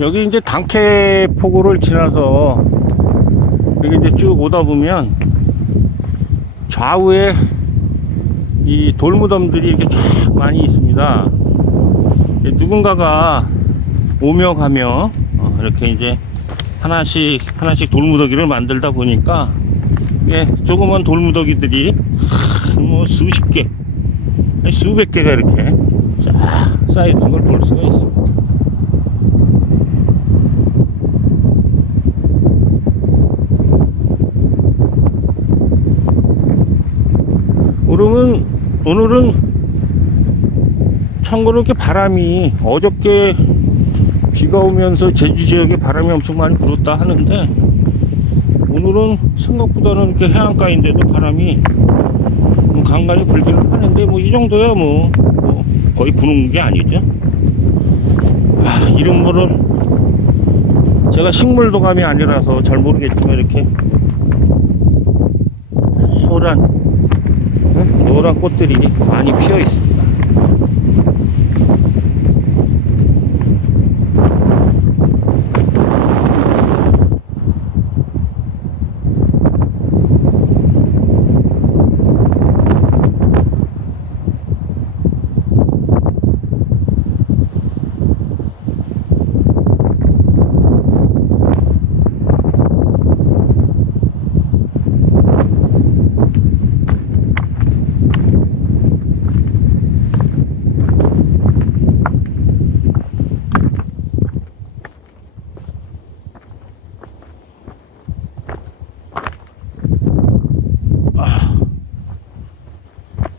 여기 이제 당캐 포구를 지나서 여기 이제 쭉 오다 보면 좌우에 이 돌무덤들이 이렇게 쫙 많이 있습니다. 누군가가 오며 가며 어, 이렇게 이제 하나씩 하나씩 돌무더기를 만들다 보니까 예, 조그만 돌무더기들이 하, 뭐 수십 개, 수백 개가 이렇게 쫙 쌓여 있는 걸 볼 수가 있습니다. 오늘은 오늘은 참고로 이렇게 바람이 어저께 비가 오면서 제주 지역에 바람이 엄청 많이 불었다 하는데 오늘은 생각보다는 이렇게 해안가인데도 바람이 좀 간간히 불기는 하는데 뭐 이 정도야 뭐, 뭐 거의 부는 게 아니죠. 아, 이런 거를 제가 식물도감이 아니라서 잘 모르겠지만 이렇게 응? 노란 꽃들이 많이 피어 있습니다.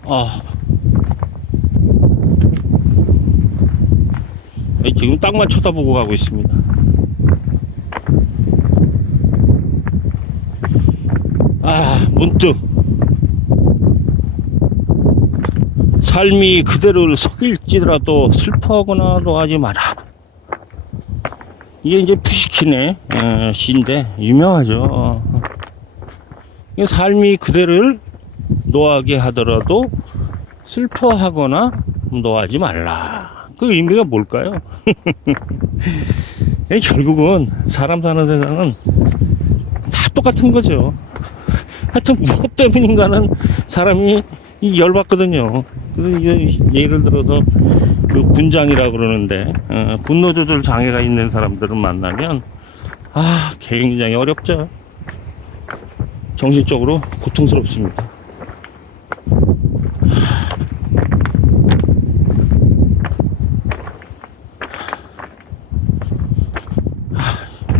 아. 네, 지금 땅만 쳐다보고 가고 있습니다. 아, 문득 삶이 그대로 속일지라도 슬퍼하거나도 하지 마라. 이게 이제 푸시킨의 어, 시인데 유명하죠. 이게 삶이 그대를 노하게 하더라도 슬퍼하거나 노하지 말라. 그 의미가 뭘까요? 예, 결국은 사람 사는 세상은 다 똑같은 거죠. 하여튼 무엇 때문인가는 사람이 이 열받거든요. 예를 들어서 그 분장이라고 그러는데 어, 분노 조절 장애가 있는 사람들을 만나면 아 굉장히 어렵죠. 정신적으로 고통스럽습니다.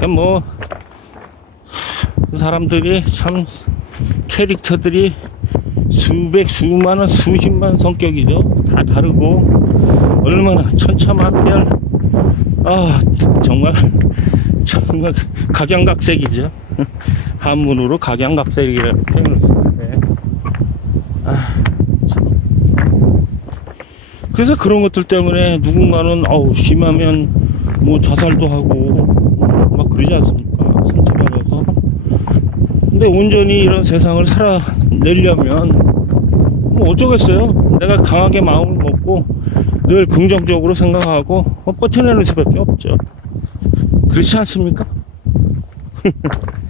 그러니까 뭐 사람들이 참 캐릭터들이 수백 수만원 수십만 성격이죠. 다 다르고 얼마나 천차만별. 아 정말 정말 각양각색이죠. 한문으로 각양각색이라는 표현을 쓰는데. 아, 참. 그래서 그런 것들 때문에 누군가는 어우 심하면 뭐 자살도 하고 막 그러지 않습니까? 상처받아서. 근데 온전히 이런 세상을 살아내려면 뭐 어쩌겠어요? 내가 강하게 마음을 먹고 늘 긍정적으로 생각하고 뭐 버텨내는 수밖에 없죠. 그렇지 않습니까?